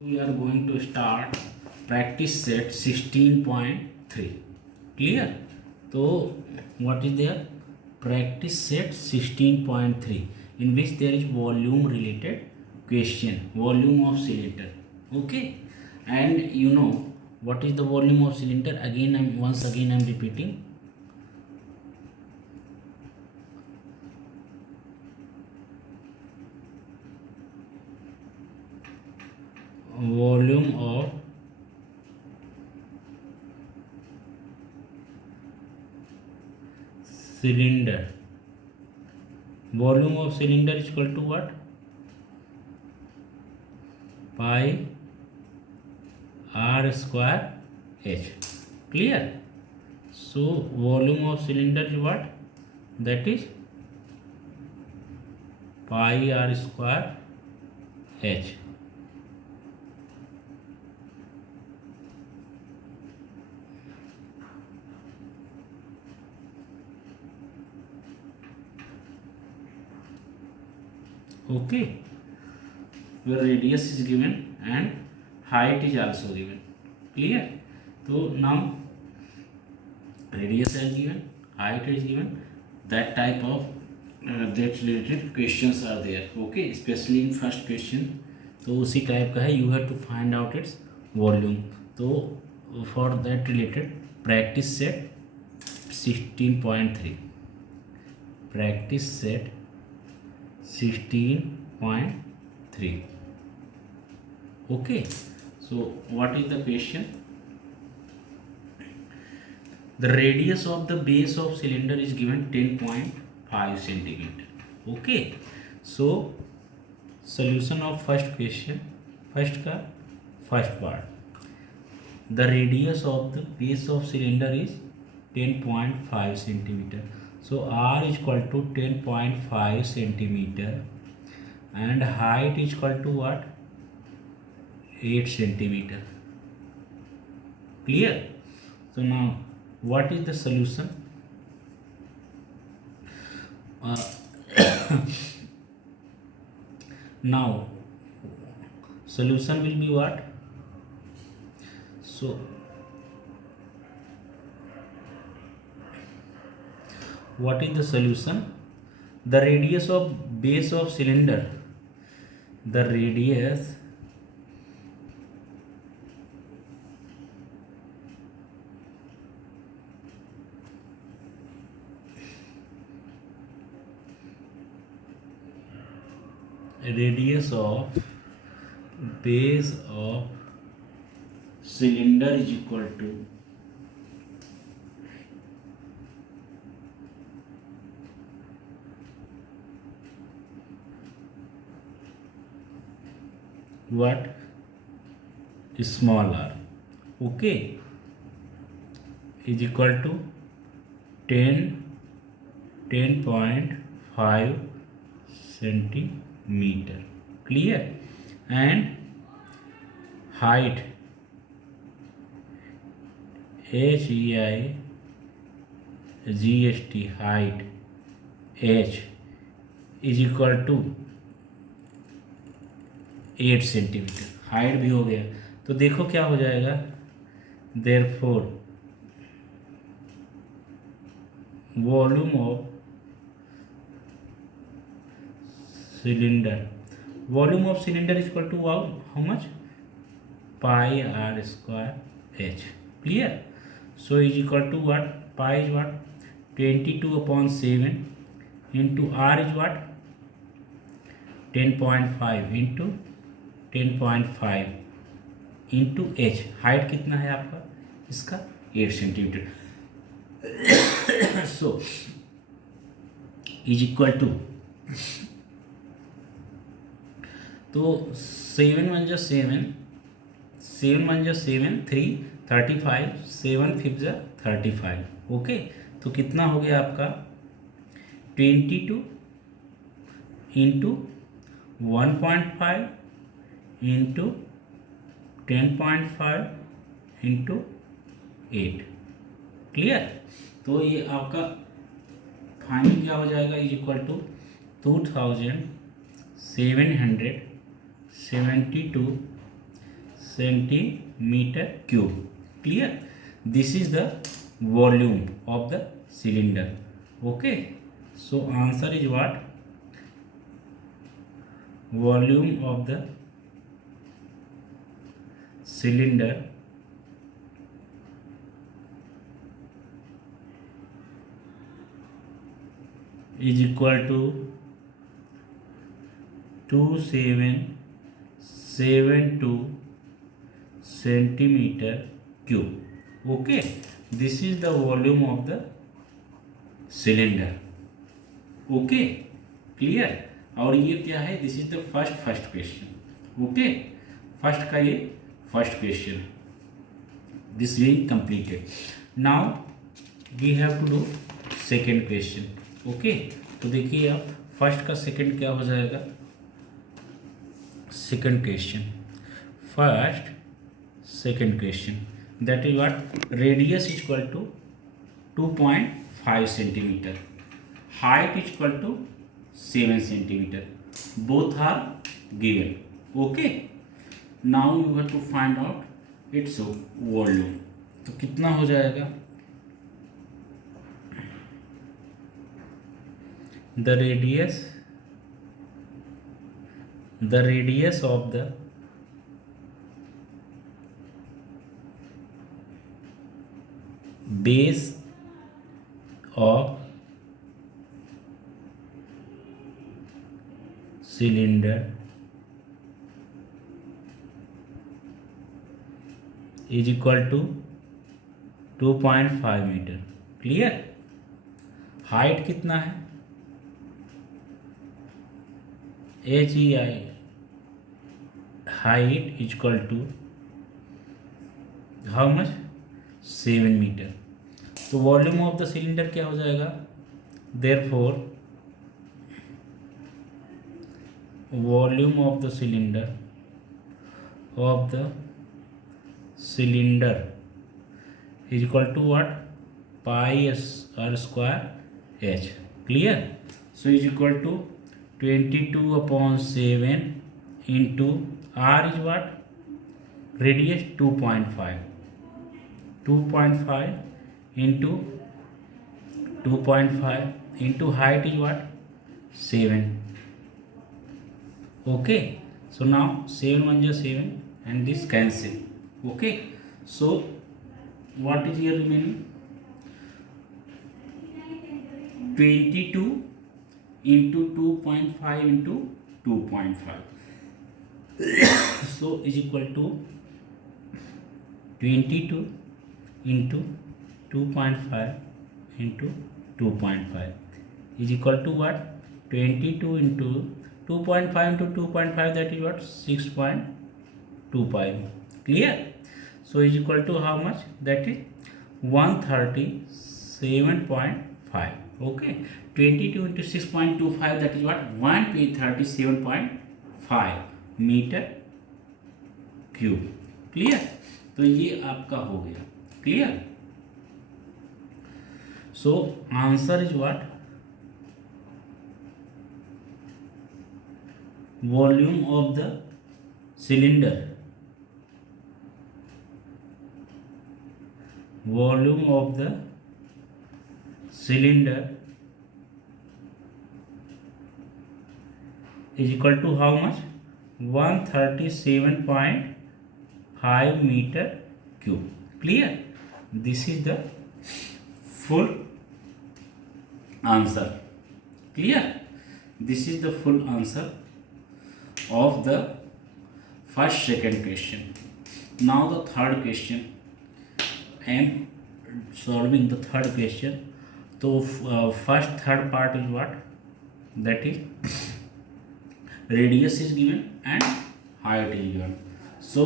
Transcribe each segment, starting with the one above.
We are going to start practice set 16.3. Clear? So what is there? Practice set 16.3, in which there is volume related question, volume of cylinder. Okay, and you know what is the volume of cylinder? Once again I'm repeating. Volume of cylinder. Volume of cylinder is equal to what? Pi r square h. Clear? So volume of cylinder is what? That is pi r square h. Okay, where radius is given and height is also given. Clear? So now radius is given, height is given, that type of that related questions are there. Okay, especially in first question. तो उसी type का है. You have to find out its volume. तो for that related practice set 16.3. Practice set 16.3. Okay, so what is the question? The radius of the base of cylinder is given 10.5 centimeter. Okay, so solution of first question, first part. The radius of the base of cylinder is 10.5 centimeter. So r is equal to 10.5 centimeter and height is equal to what? 8 centimeter. Clear? So now what is the solution? Now solution will be what? So what is the solution? The radius of base of cylinder, the radius of base of cylinder is equal to what? Small r. Okay, is equal to 10.5 centimeter. Clear? And height HEIGST height h is equal to 8 centimetre. Height भी हो गया. तो देखो क्या हो जाएगा. Therefore volume of cylinder is equal to how much? Pi r square h. Clear? So is equal to what? Pi is what? 22/7 into r is what? 10.5 into 10.5 into h. Height कितना है आपका इसका? 8 centimetre. So is equal to, तो 7 1 जा 7, 3 35, 7 5 जा 35. Okay, तो कितना हो गया आपका? 22 इंटू 1.5 इंटू 10.5 इंटू 8. क्लियर? तो ये आपका फाइनल क्या हो जाएगा? Is equal to 2772 centimeter cube. Clear? This is the volume of the cylinder. Okay, so answer is what? Volume of the cylinder is equal to 2772 centimeter cube. Okay, this is the volume of the cylinder. Okay, clear? और ये क्या है? This is the first question. Okay, first का ये first question. This we completed. Now we have to do second question. Okay, तो देखिए आप first का सेकेंड क्या हो जाएगा. Second question, first second question, that is what? Radius is equal to 2.5 centimetre, height is equal to 7 centimetre. Both are given. Okay, now you have to find out its volume. तो कितना हो जाएगा? the radius of the base of cylinder is equal to 2.5 metre. Clear? Height कितना है? HEI height is equal to how much? 7 metre. तो volume of the cylinder क्या हो जाएगा? Therefore volume of the cylinder is equal to what? Pi r square h. Clear? So is equal to 22/7 into r is what? Radius 2.5. 2.5 into 2.5 into height is what? 7. Okay, so now 7 1 is 7 and this cancel. Okay, so what is here remaining? 22 into 2.5 into 2.5. So is equal to 22 into 2.5 into 2.5 is equal to what? 22 into 2.5 into 2.5, that is what? 6.25. Clear? So is equal to how much? That is 137.5. Okay, 22 into 6.25, that is what? 137.5 metre cube. Clear? तो ये आपका हो गया. Clear? So answer is what? Volume of the cylinder, volume of the cylinder is equal to how much? 137.5 meter cube. Clear? This is the full answer. Clear? This is the full answer of the first second question. Now the third question. I am solving the third question. So first third part is what? That is radius is given and height is given. So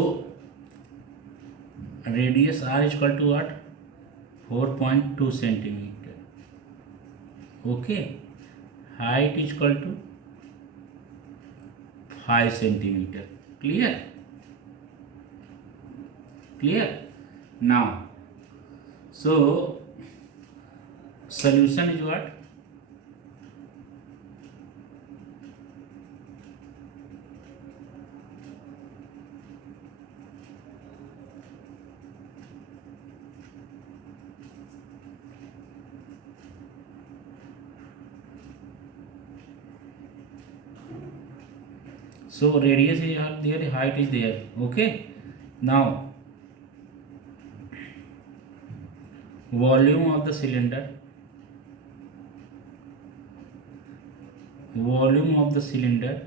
radius r is equal to what? 4.2 centimeter. Okay, height is equal to 5 centimeter. Clear? Clear? Now, so solution is what? So radius is there, height is there. Okay, now volume of the cylinder, volume of the cylinder,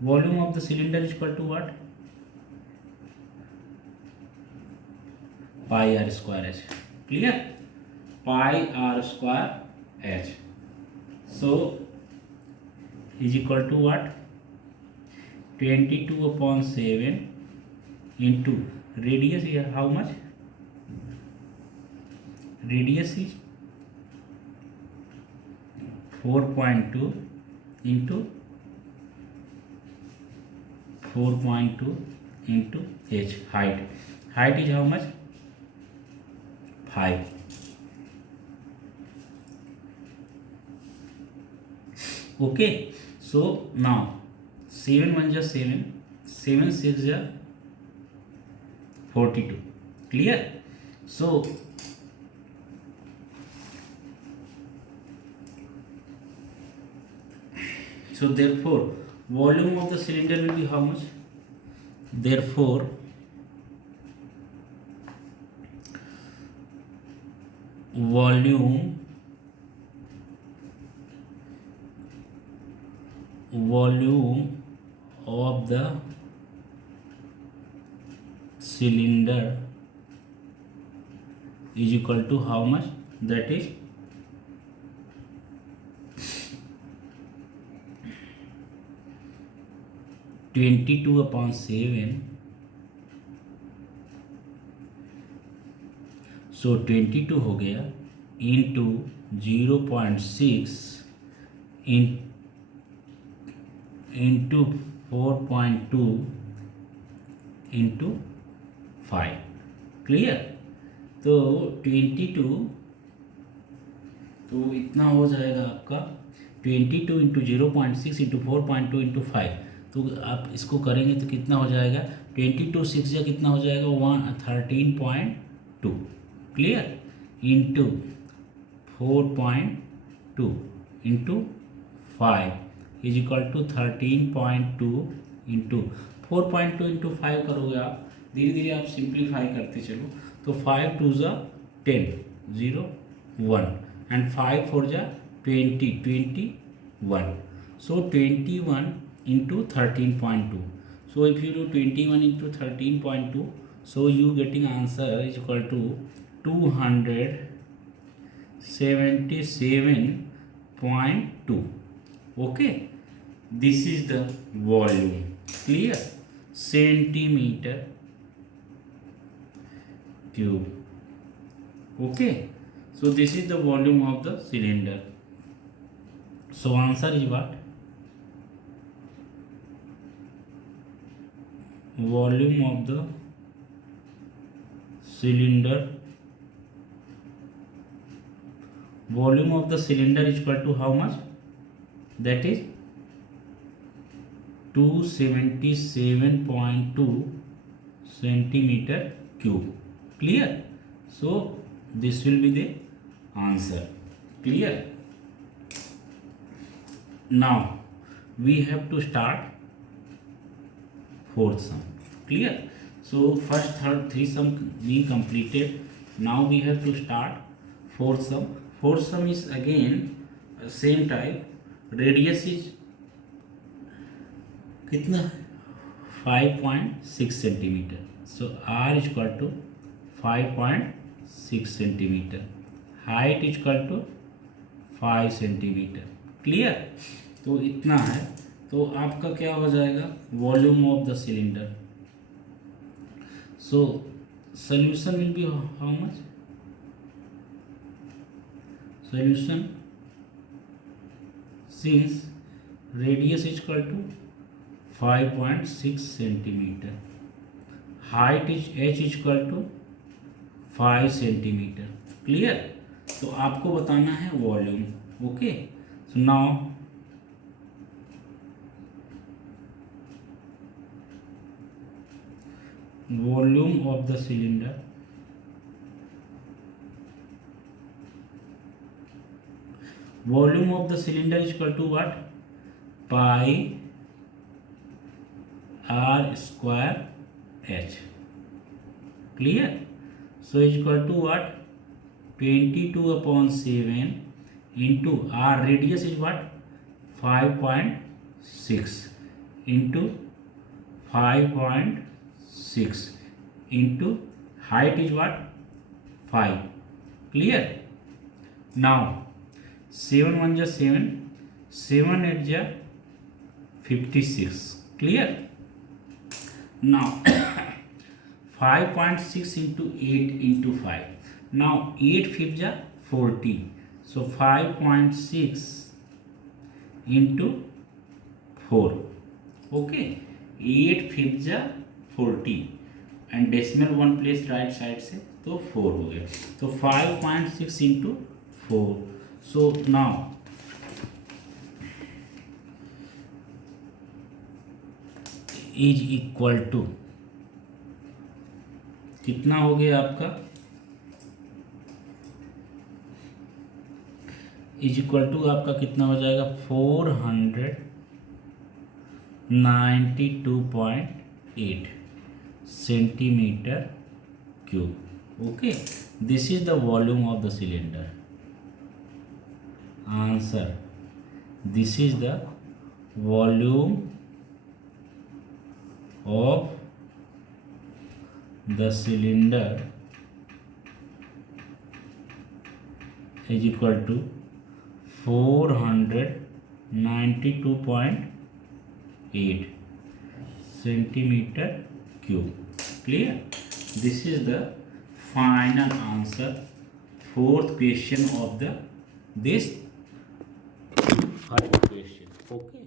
volume of the cylinder is equal to what? Pi r square h. Clear? Pi r square h. So is equal to what? 22/7 into radius here how much? Radius is 4.2 into 4.2 into h. Height is how much? 5. Okay, so now 7 1 is 7, 7 6 is 42. Clear? So therefore volume of the cylinder will be how much? Therefore volume of the cylinder is equal to how much? That is 22/7. सो 22 हो गया into 0.6 into 4.2 into 5. Clear? तो 22, तो इतना हो जाएगा आपका 22 into 0.6 into 4.2 into 5. तो आप इसको करेंगे तो कितना हो जाएगा? 22 6 या कितना हो जाएगा? 13.2. Clear? Into 4.2 into 5 is equal to 13.2 into 4.2 into 5 करोगे आप, धीरे धीरे आप सिंप्लीफाई करते चलो. तो 5 2 ज़ा 10 0 1 एंड 5 4 ज़ा 20 21. सो 21 into 13.2. So if you do 21 into 13.2, so you getting answer is equal to 277.2. Okay, this is the volume. Clear? Centimeter cube. Okay, so this is the volume of the cylinder. So answer is what? Volume of the cylinder, volume of the cylinder is equal to how much? That is 277.2 centimeter cube. Clear? So this will be the answer. Clear? Now we have to start fourth sum. Clear? So first, third, three sum we completed. Now we have to start fourth sum. Fourth sum is again same type. Radius is कितना? 5.6 centimeter. So r is equal to 5.6 centimeter. Height is equal to 5 centimeter. Clear? तो इतना है. तो आपका क्या हो जाएगा? Volume of the cylinder. So solution will be how much? Solution since radius is equal to 5.6 centimetre, height is h is equal to 5 centimetre. Clear? तो आपको बताना है volume. Okay, so now volume of the cylinder, Volume of the cylinder is equal to what? Pi r square h. Clear? So is equal to what? 22/7 into r radius is what? 5.6 into 5.6 into height is what? 5. Clear? Now 7 1 ja 7, 7 8 ja 56. Clear? Now 5.6 into 8 into 5. Now 8 5 ja 40. So 5.6 into 4. Okay, 8 5 जा 40 and decimal 1 place right side से तो 4 हो गया. तो 5.6 into 4. So now is equal to कितना हो गया आपका? इज इक्वल टू आपका कितना हो जाएगा? 492.8 centimetre cube. Okay, this is the volume of the cylinder. Answer, this is the volume of the cylinder is equal to 492.8 centimeter cube. Clear? This is the final answer, fourth question of the this first question. Okay.